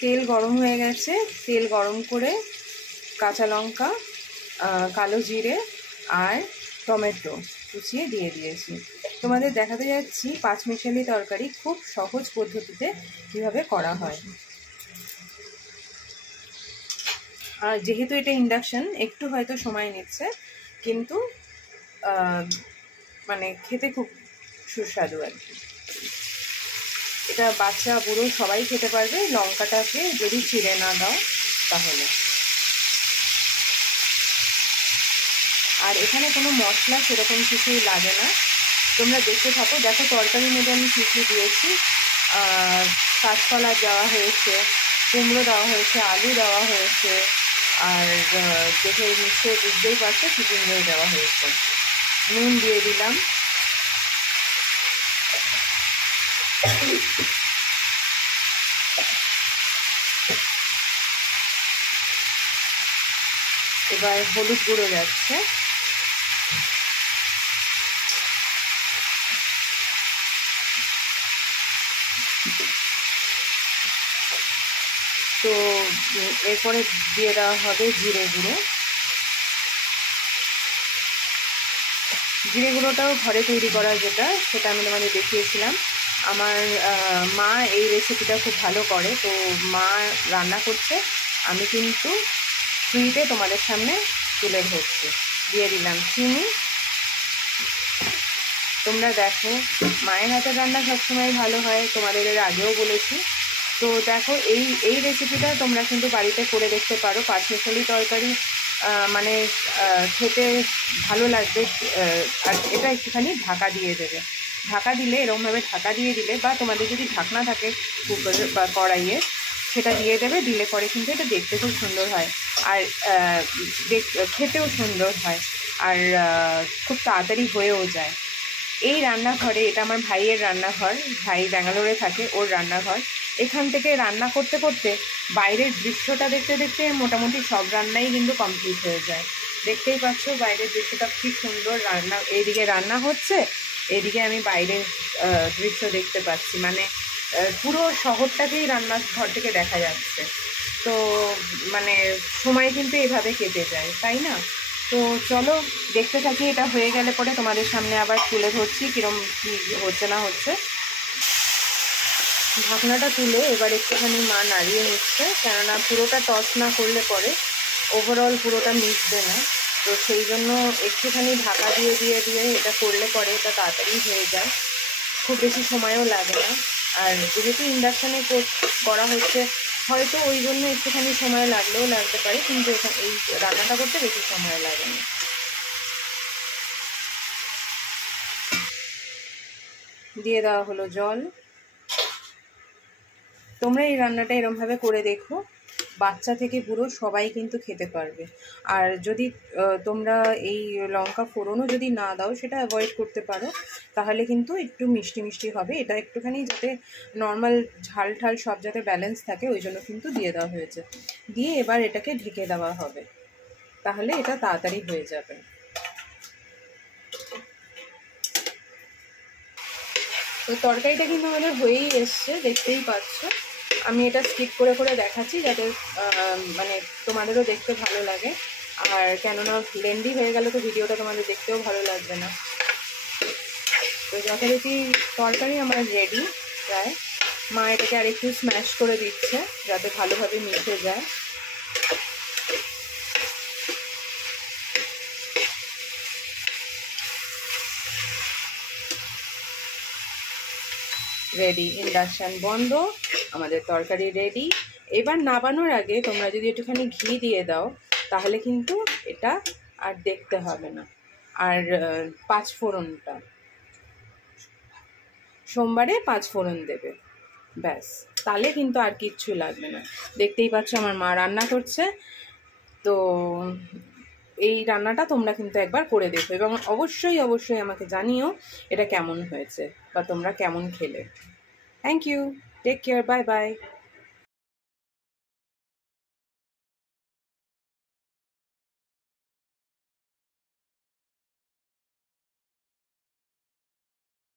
তেল গরম হয়ে গেছে, তেল গরম করে কাঁচা লঙ্কা, কালো জিরে আর টমেটো কুচিয়ে দিয়ে দিয়েছি। তোমাদের দেখাতে যাচ্ছি পাঁচমিশালি তরকারি খুব সহজ পদ্ধতিতে কীভাবে করা হয়। আর যেহেতু এটা ইন্ডাকশন, একটু হয়তো সময় নিচ্ছে, কিন্তু মানে খেতে খুব সুস্বাদু আর কি। এটা বাচ্চা বুড়ো সবাই খেতে পারবে, লঙ্কাটাকে যদি চিড়ে না দাও তাহলে। আর এখানে কোনো মশলা সেরকম কিছুই লাগে না, তোমরা দেখতে থাকো। দেখো তরকারির মধ্যে আমি কী কী দিয়েছি। কাঁচকলা দেওয়া হয়েছে, কুমড়ো দেওয়া হয়েছে, আলু দেওয়া হয়েছে, আর দেখে নিশ্চয়ই বুঝতেই পারছো চিচিঙ্গা দেওয়া হয়েছে। নুন দিয়ে দিলাম। এবার হলুদ গুঁড়ো যাচ্ছে, তো এরপরে দিয়ে দেওয়া হবে জিরে গুঁড়ো। জিরে গুঁড়োটাও ঘরে তৈরি করা যেটা, সেটা আমি তোমাদের দেখিয়েছিলাম। আমার মা এই রেসিপিটা খুব ভালো করে, তো মা রান্না করছে, আমি কিন্তু ফ্রিতে তোমাদের সামনে তুলে ধরছি। দিয়ে দিলাম চিনি। তোমরা দেখো মায়ের হাতের রান্না সবসময় ভালো হয়, তোমাদের এর আগেও বলেছি। তো দেখো এই রেসিপিটা তোমরা কিন্তু বাড়িতে করে দেখতে পারো। পাঁচমিশালি তরকারি মানে খেতে ভালো লাগবে। আর এটা একটুখানি ঢাকা দিয়ে দেবে। ঢাকা দিলে এরকমভাবে ঢাকা দিয়ে দিলে, বা তোমাদের যদি ঢাকনা থাকে কুকারে বা কড়াইয়ে, সেটা দিয়ে দেবে। দিলে পরে কিন্তু এটা দেখতে খুব সুন্দর হয়, আর খেতেও সুন্দর হয়, আর খুব তাড়াতাড়ি হয়েও যায়। এই রান্নাঘরে, এটা আমার ভাইয়ের রান্নাঘর, ভাই ব্যাঙ্গালোরে থাকে, ওর রান্নাঘর। এখান থেকে রান্না করতে করতে বাইরের দৃশ্যটা দেখতে দেখতে মোটামুটি সব রান্নাই কিন্তু কমপ্লিট হয়ে যায়। দেখতেই পাচ্ছ বাইরের দৃশ্যটা কি সুন্দর। এইদিকে রান্না হচ্ছে, এদিকে আমি বাইরের দৃশ্য দেখতে পাচ্ছি, মানে পুরো শহরটাকেই রান্নাঘর থেকে দেখা যাচ্ছে। তো মানে সময় কিন্তু এভাবে কেটে যায়, তাই না? তো চলো দেখতে থাকি। এটা হয়ে গেলে পরে তোমাদের সামনে আবার তুলে ধরছি কীরকম কী হচ্ছে না হচ্ছে। ঢাকনাটা তুলে এবার একটুখানি মা নাড়িয়ে নিচ্ছে, কেননা পুরোটা টস না করলে পরে ওভারঅল পুরোটা মিশবে না। তো সেই জন্য একটুখানি ঢাকা দিয়ে দিয়ে দিয়ে এটা করলে পরে এটা তাড়াতাড়ি হয়ে যায়, খুব বেশি সময়ও লাগে না। আর যেহেতু ইন্ডাকশানে করা হচ্ছে, হয়তো ওই জন্য একটুখানি সময় লাগলেও লাগতে পারে, কিন্তু এই রান্নাটা করতে বেশি সময় লাগে না। দিয়ে দেওয়া হলো জল। তোমরা এই রান্নাটা এরমভাবে করে দেখো, বাচ্চা থেকে বুড়ো সবাই কিন্তু খেতে পারবে। আর যদি তোমরা এই লঙ্কা ফোড়নও যদি না দাও, সেটা অ্যাভয়েড করতে পারো, তাহলে কিন্তু একটু মিষ্টি মিষ্টি হবে। এটা একটুখানি যাতে নর্মাল ঝাল ঠাল সব যাতে ব্যালেন্স থাকে, ওই জন্য কিন্তু দিয়ে দেওয়া হয়েছে। দিয়ে এবার এটাকে ঢেকে দেওয়া হবে, তাহলে এটা তাড়াতাড়ি হয়ে যাবে। তো তরকারিটা কিন্তু আমাদের হয়েই এসছে, দেখতেই পাচ্ছ। আমি এটা স্কিপ করে করে দেখাচ্ছি যাতে মানে তোমাদেরও দেখতে ভালো লাগে। আর কেননা লেন্দি হয়ে গেলে তো ভিডিওটা তোমাদের দেখতেও ভালো লাগবে না। তো যথারীতি তরকারি আমার রেডি প্রায়। মা এটাকে আরেকটু স্ম্যাশ করে দিচ্ছে যাতে ভালোভাবে মিশে যায়। রেডি, ইন্ডাকশান বন্ধ, আমাদের তরকারি রেডি। এবার নামানোর আগে তোমরা যদি একটুখানি ঘি দিয়ে দাও, তাহলে কিন্তু এটা আর দেখতে হবে না। আর পাঁচফোড়নটা সোমবারে পাঁচফোড়ন দেবে, ব্যাস, তাহলে কিন্তু আর কিচ্ছু লাগবে না। দেখতেই পাচ্ছ আমার মা রান্না করছে। তো এই রান্নাটা তোমরা কিন্তু একবার করে দেখো, এবং অবশ্যই অবশ্যই আমাকে জানিও এটা কেমন হয়েছে বা তোমরা কেমন খেলে। Thank you, take care, bye by.